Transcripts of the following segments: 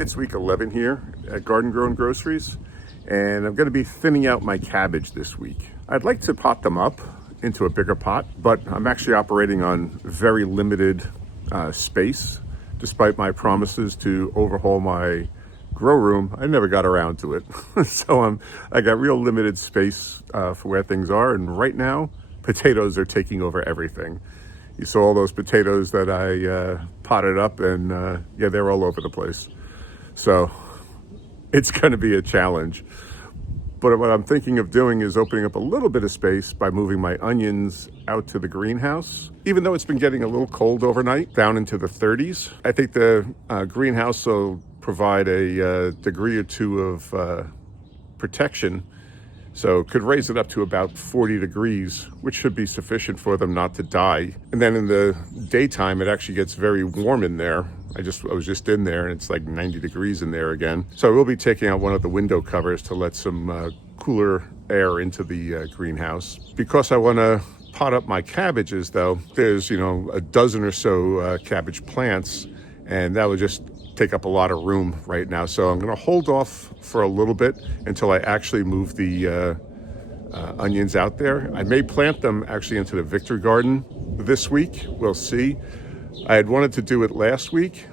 It's week 11 here at Garden Grown Groceries, and I'm going to be thinning out my cabbage this week. I'd like to pot them up into a bigger pot, but I'm actually operating on very limited space. Despite my promises to overhaul my grow room, I never got around to it. So I got real limited space for where things are, and right now, potatoes are taking over everything. You saw all those potatoes that I potted up, and yeah, they're all over the place. So it's going to be a challenge. But what I'm thinking of doing is opening up a little bit of space by moving my onions out to the greenhouse. Even though it's been getting a little cold overnight, down into the 30s, I think the greenhouse will provide a degree or two of protection. So could raise it up to about 40 degrees, which should be sufficient for them not to die. And then in the daytime, it actually gets very warm in there. I was just in there and it's like 90 degrees in there again. So I will be taking out one of the window covers to let some cooler air into the greenhouse. Because I want to pot up my cabbages though, there's, a dozen or so cabbage plants, and that would just take up a lot of room right now. So I'm going to hold off for a little bit until I actually move the onions out there. I may plant them actually into the Victor garden this week. We'll see. I had wanted to do it last week,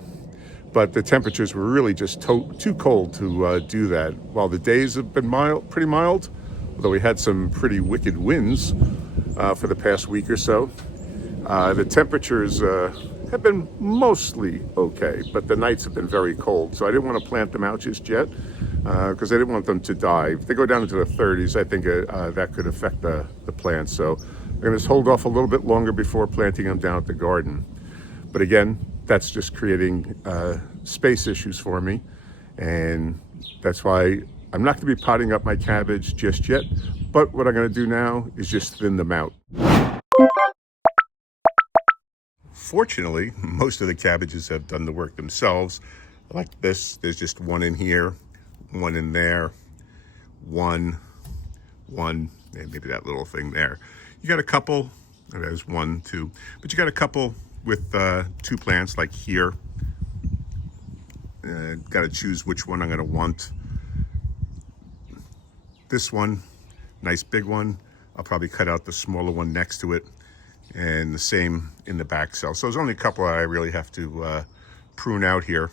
but the temperatures were really just too cold to do that. While the days have been pretty mild, although we had some pretty wicked winds for the past week or so, the temperatures have been mostly okay, but the nights have been very cold. So I didn't want to plant them out just yet because I didn't want them to die. If they go down into the 30s, I think that could affect the plants. So I'm going to just hold off a little bit longer before planting them down at the garden. But again, that's just creating space issues for me. And that's why I'm not going to be potting up my cabbage just yet. But what I'm going to do now is just thin them out. Fortunately, most of the cabbages have done the work themselves. Like this, there's just one in here, one in there, one, and maybe that little thing there. You got a couple, there's 1, 2, but you got a couple with 2 plants like here. Got to choose which one I'm going to want. This one, nice big one. I'll probably cut out the smaller one next to it. And the same in the back cell. So there's only a couple that I really have to prune out here.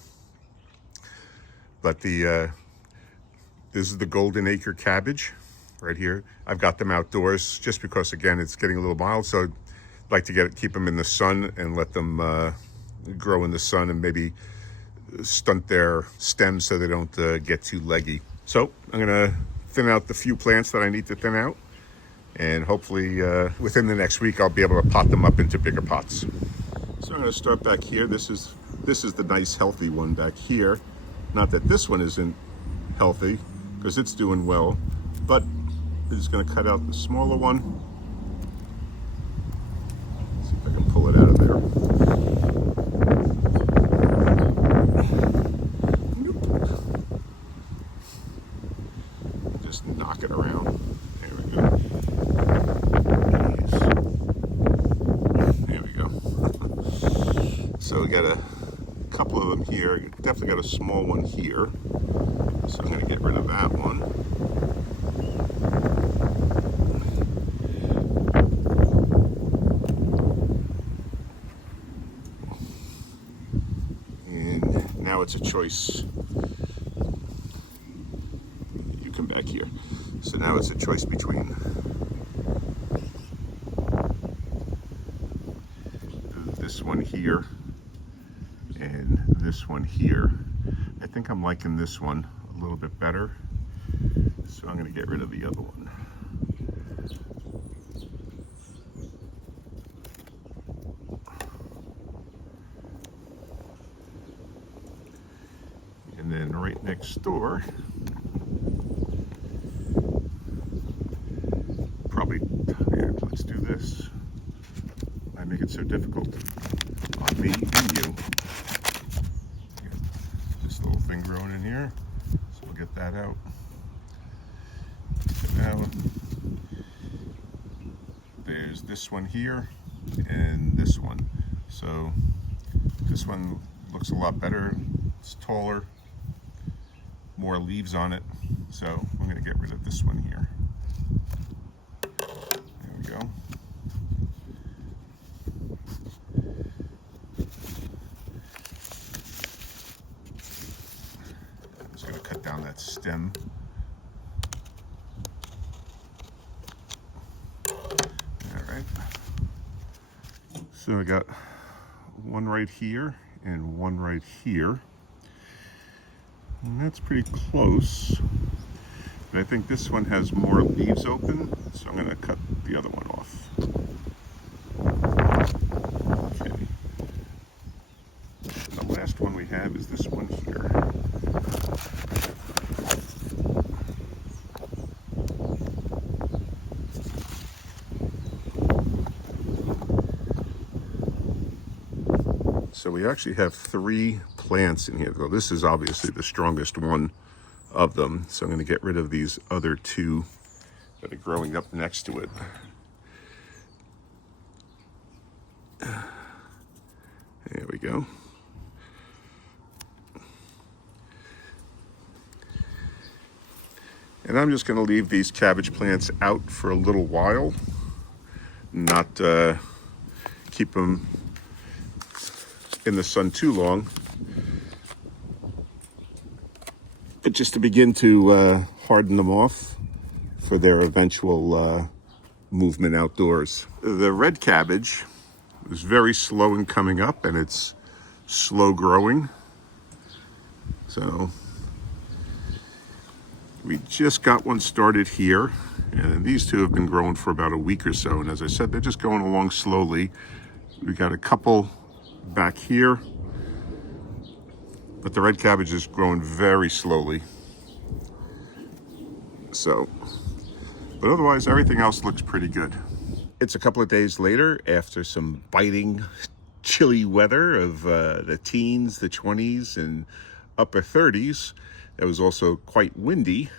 But this is the Golden Acre cabbage right here. I've got them outdoors just because, again, it's getting a little mild. So I'd like to keep them in the sun and let them grow in the sun and maybe stunt their stems so they don't get too leggy. So I'm gonna thin out the few plants that I need to thin out. And hopefully within the next week, I'll be able to pot them up into bigger pots. So I'm going to start back here. This is the nice healthy one back here. Not that this one isn't healthy, because it's doing well, but I'm just going to cut out the smaller one. See if I can pull it out of there. Just knock it around. There we go. So we got a couple of them here. Definitely got a small one here. So I'm going to get rid of that one. And now it's a choice. You come back here. So now it's a choice between this one here and this one here. I think I'm liking this one a little bit better, so I'm going to get rid of the other one. And then right next door, probably, here, let's do this. I make it so difficult on me and you. This little thing growing in here, so we'll get that out. So now there's this one here and this one. So this one looks a lot better. It's taller, more leaves on it. So I'm going to get rid of this one here. There we go. I'm just going to cut down that stem. So I got one right here and one right here. And that's pretty close. But I think this one has more leaves open, so I'm going to cut the other one off. Okay. And the last one we have is this one here. So we actually have 3 plants in here. Well, this is obviously the strongest one of them. So I'm going to get rid of these other 2 that are growing up next to it. There we go. And I'm just going to leave these cabbage plants out for a little while, not keep them in the sun too long, but just to begin to harden them off for their eventual movement outdoors. The red cabbage is very slow in coming up, and it's slow growing. So we just got one started here, and these 2 have been growing for about a week or so. And as I said, they're just going along slowly. We got a couple back here, but the red cabbage is growing very slowly. So, but otherwise everything else looks pretty good. It's a couple of days later after some biting chilly weather of the teens, the 20s, and upper 30s. It was also quite windy.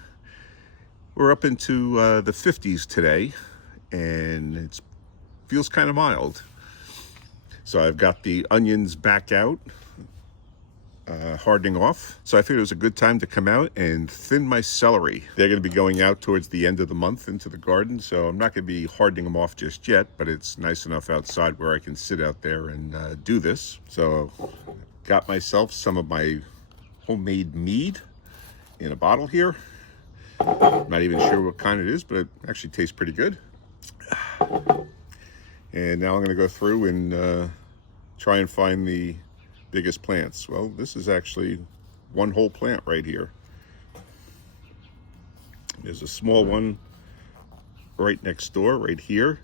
We're up into the 50s today, and it feels kind of mild. So I've got the onions back out, hardening off. So I figured it was a good time to come out and thin my celery. They're going to be going out towards the end of the month into the garden, so I'm not going to be hardening them off just yet, but it's nice enough outside where I can sit out there and do this. So got myself some of my homemade mead in a bottle here. Not even sure what kind it is, but it actually tastes pretty good. And now I'm going to go through and try and find the biggest plants. Well, this is actually one whole plant right here. There's a small one right next door, right here.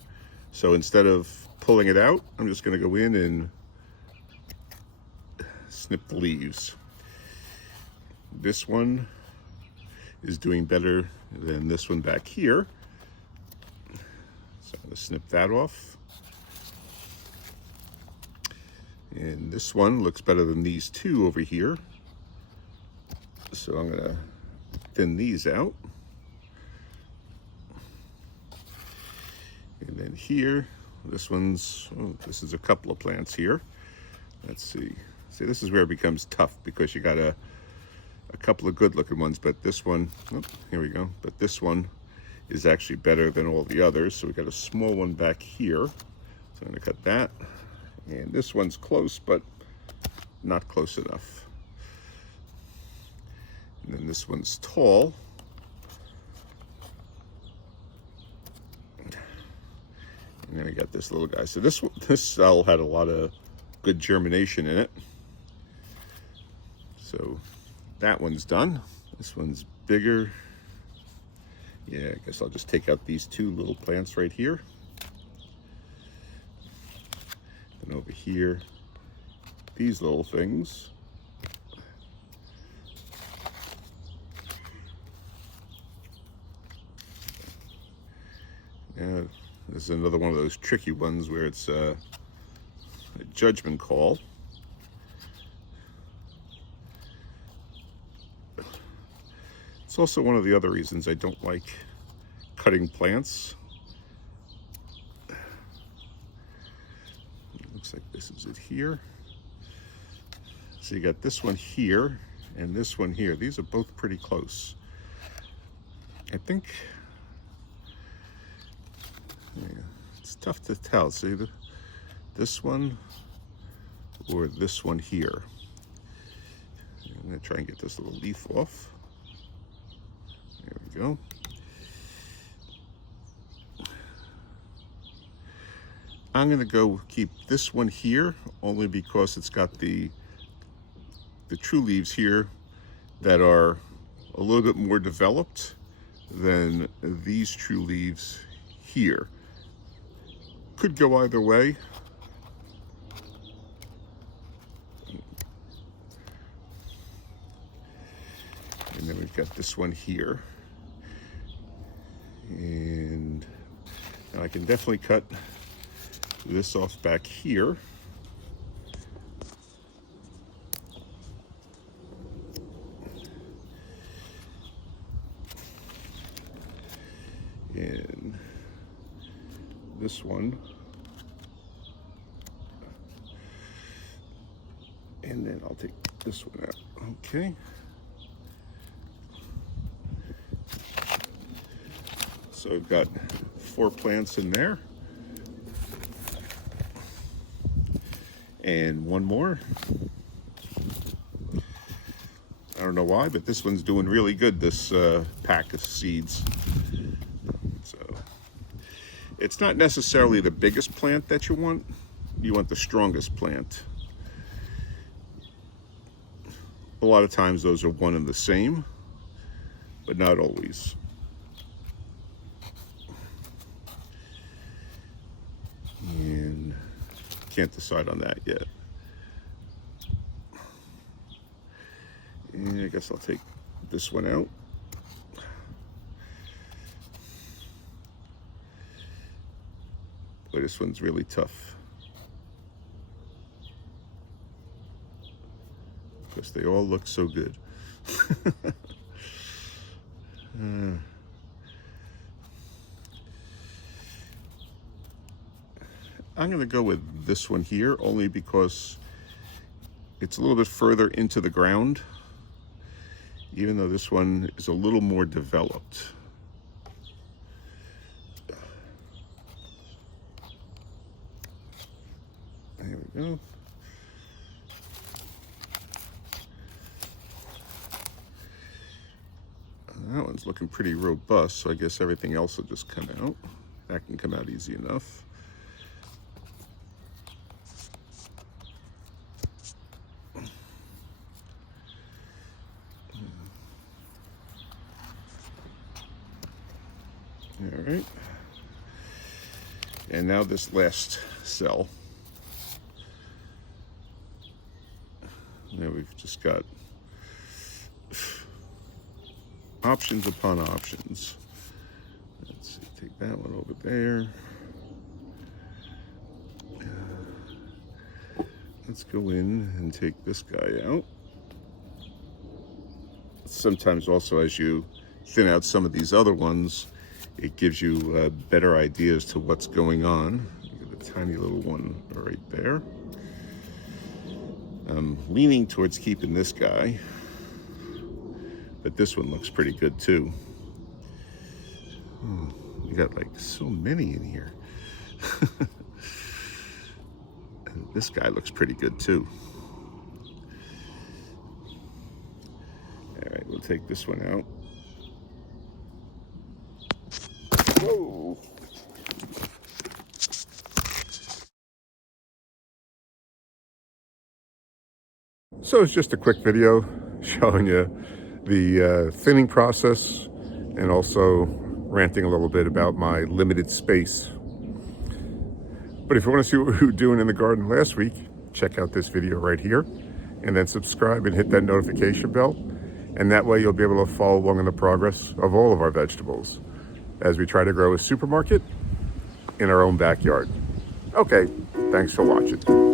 So instead of pulling it out, I'm just going to go in and snip the leaves. This one is doing better than this one back here. So I'm going to snip that off. And this one looks better than these 2 over here. So I'm going to thin these out. And then here, this is a couple of plants here. Let's see. See, this is where it becomes tough because you got a couple of good looking ones, but this one, here we go. But this one is actually better than all the others. So we got a small one back here. So I'm going to cut that. And this one's close, but not close enough. And then this one's tall. And then I got this little guy. So this cell had a lot of good germination in it. So that one's done. This one's bigger. Yeah, I guess I'll just take out these 2 little plants right here. And over here, these little things. Now, this is another one of those tricky ones where it's a judgment call. It's also one of the other reasons I don't like cutting plants. Looks like this is it here. So you got this one here, and this one here. These are both pretty close. I think, yeah, it's tough to tell. See, this one or this one here. I'm gonna try and get this little leaf off. There we go. I'm gonna go keep this one here only because it's got the true leaves here that are a little bit more developed than these true leaves here. Could go either way. And then we've got this one here. And I can definitely cut this off back here. And this one. And then I'll take this one out. Okay. So I've got 4 plants in there. And one more. I don't know why, but this one's doing really good, this pack of seeds. So it's not necessarily the biggest plant that you want. You want the strongest plant. A lot of times those are one and the same, but not always. And can't decide on that yet. And I guess I'll take this one out. Boy, this one's really tough, because they all look so good. I'm going to go with this one here only because it's a little bit further into the ground, even though this one is a little more developed. There we go. That one's looking pretty robust, so I guess everything else will just come out. That can come out easy enough. All right. And now this last cell. Now we've just got options upon options. Let's see, take that one over there. Let's go in and take this guy out. Sometimes also, as you thin out some of these other ones, it gives you a better idea as to what's going on. You got a tiny little one right there. I'm leaning towards keeping this guy, but this one looks pretty good too. You got like so many in here. And this guy looks pretty good too. All right, we'll take this one out. Whoa. So it's just a quick video showing you the thinning process and also ranting a little bit about my limited space. But if you want to see what we were doing in the garden last week, check out this video right here, and then subscribe and hit that notification bell. And that way you'll be able to follow along in the progress of all of our vegetables as we try to grow a supermarket in our own backyard. Okay, thanks for watching.